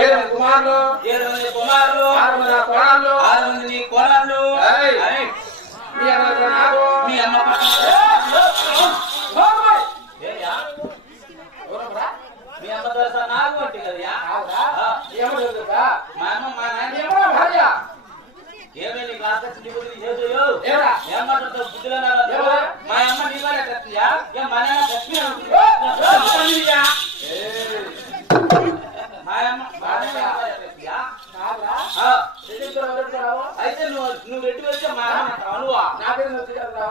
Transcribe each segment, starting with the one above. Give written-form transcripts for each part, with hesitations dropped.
ఏడు కుమారులు 7 మంది కుమారులు 6 మంది కోడళ్ళు 6 మంది నీ కోడళ్ళు మీ అమ్మ నాకు మీ అమ్మ మీ అమ్మ తెలుసా నాకు అంటే కదా మా అమ్మ మా నాన్న భార్య ఏమే నీ క్లాస్ ఏమంటారు బుద్ధిలో మా అమ్మ నీ వాళ్ళే కత్తియా ఏం మా నాన్న కత్తి మా అమ్మ అయితే నువ్వు రెడ్డి వచ్చే మా అమ్మ అనువా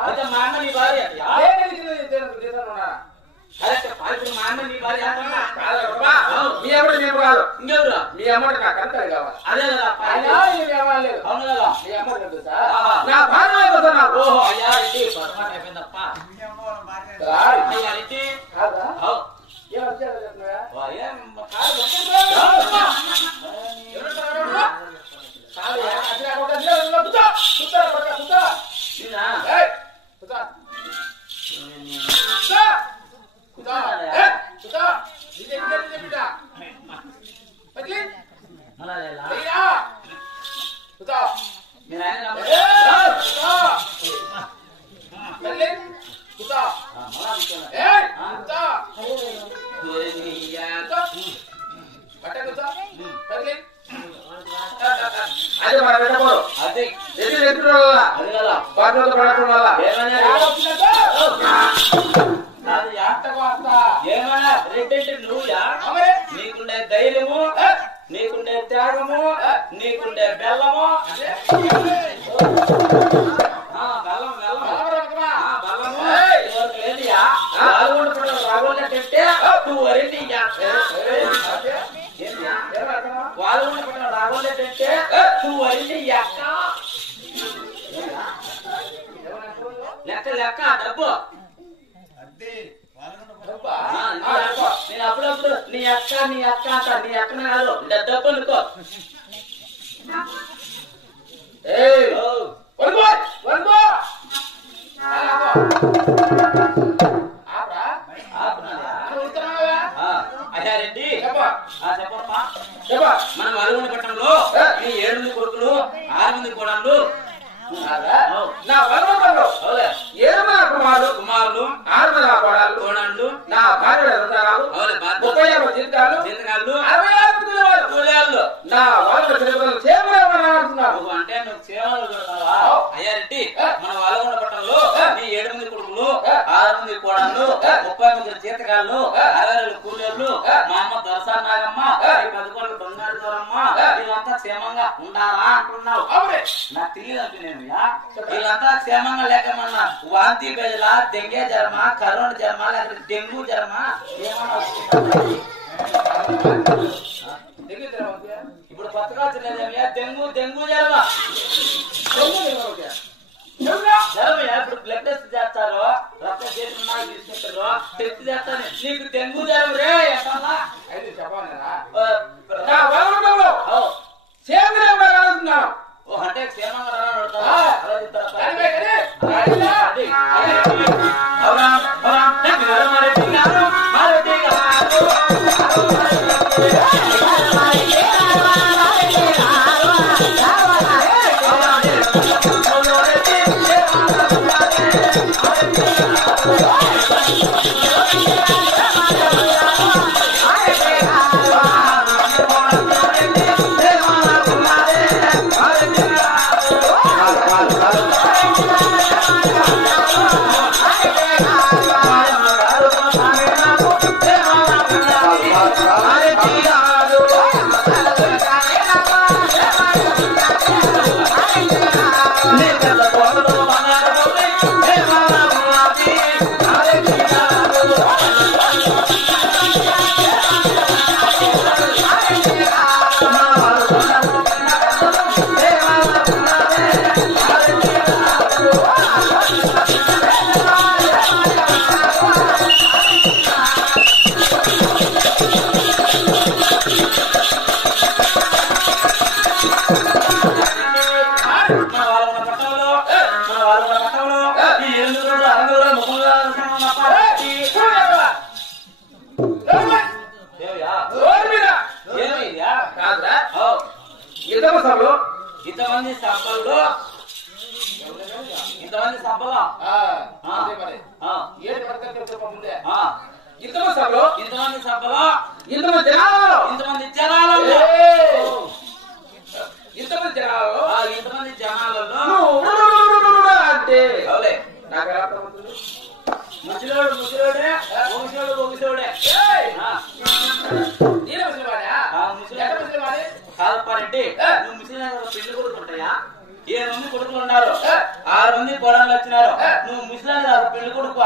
అయితే మా అమ్మ నీ భార్య అదే ఇప్పుడు మా అమ్మ నీ భార్య మీ అమ్మడు మేము కాదు ఇంకెవరు మీ అమ్మడు నాకు అంతా కావాలి అదే కదా అవును కదా మీ అమ్మడు నా భార్య నాకు ఓహో అయ్యా రెడ్డి పొరపాటు అయిపోయిందప్ప అయ్యా రెడ్డి కాదా అదే మన పెట్టకూడదు అదే ఎదురు అది కదా పాటలతో పడటం వల్ల ఏమన్నా రెడ్డి అంటే నువ్వుయా నీకుండే ధైర్యము నీకుండే త్యాగము నీకుండే బెల్లము బెల్లం బెల్లము లేదియా రాగోళ్ళంటే నువ్వు వరిండి వాళ్ళు రాగోళ్ళంటే నువ్వు వరిండి లెక్క లెక్క డబ్బు నేను అప్పుడప్పుడు నీ అక్క అంట నీ అక్కన కాదు డబ్బు అనుకో అయ్యా రెడ్డి చెప్పప్పా మన వలగొండ పట్టణంలో ఈ 7 మంది కొడుకులు 6 మంది కోడళ్ళు నా వలగొండలో 7 మంది కుమారులు 6 మంది కోడళ్ళు నా భార్య 35 జీవితాలు 66 కూలీలు నా వాళ్ళ అంటే నువ్వు సేవలు చూడతావా అయ్యా రెడ్డి మన వలగొండ పట్టణంలో ఈ 7 మంది కొడుకులు 6 మంది కోడళ్ళు 30 మంది జీతకాళ్ళు 60 కూలీలు మా అమ్మ దొరసా నాగమ్మ 11 బంగారు దొరమ్మ వీళ్ళంతా క్షేమంగా ఉండాలా అంటున్నావు నాకు తెలియదు అంటే నేను వీళ్ళంతా క్షేమంగా లేకమన్నా వాంతి బెజల డెంగే జ్వరమా కరోనా జ్వరమా లేకపోతే డెంగ్యూ జ్వరమా ఏమన్నా ఇప్పుడు కొత్తగా వచ్చినదేమయ్యా డెంగ్యూ జ్వరమా జ్వరమయ్యా ఇప్పుడు బ్లడ్ టెస్ట్ చేస్తారు రక్తం చేసిన తీసుకుంటారు టెస్ట్ చేస్తాను నీకు డెంగ్యూ జ్వరం రే ఎట్లా అయితే చెప్పాలన్నా అంటే క్షేమంగా అవునా ఇంతమంది సభలో ఇంతమంది సభల్లో ఇంతమంది సభలో ఇంతమంది సభలో ఇంతమంది జనాలలో ఇంతమంది జనాలలో ఇంతమంది జనాలలో ఇంతమంది జనాలలో అంటే అవులే నాకు ఎలా అర్థమవుతుంది? ముసలోడు ముసలోడే వంశోడు వంశోడే నేనే ముసలివాడా? ఎక్కడ ముసలివాడి? కాదప్పారెడ్డి నువ్వు ముసలి పెళ్లి కొడుకు ఉంటాయా? 7 మంది కొడుకులు ఉన్నారు, 6 మంది కోడళ్ళు వచ్చినారు, నువ్వు ముసలి పెళ్లి కొడుకు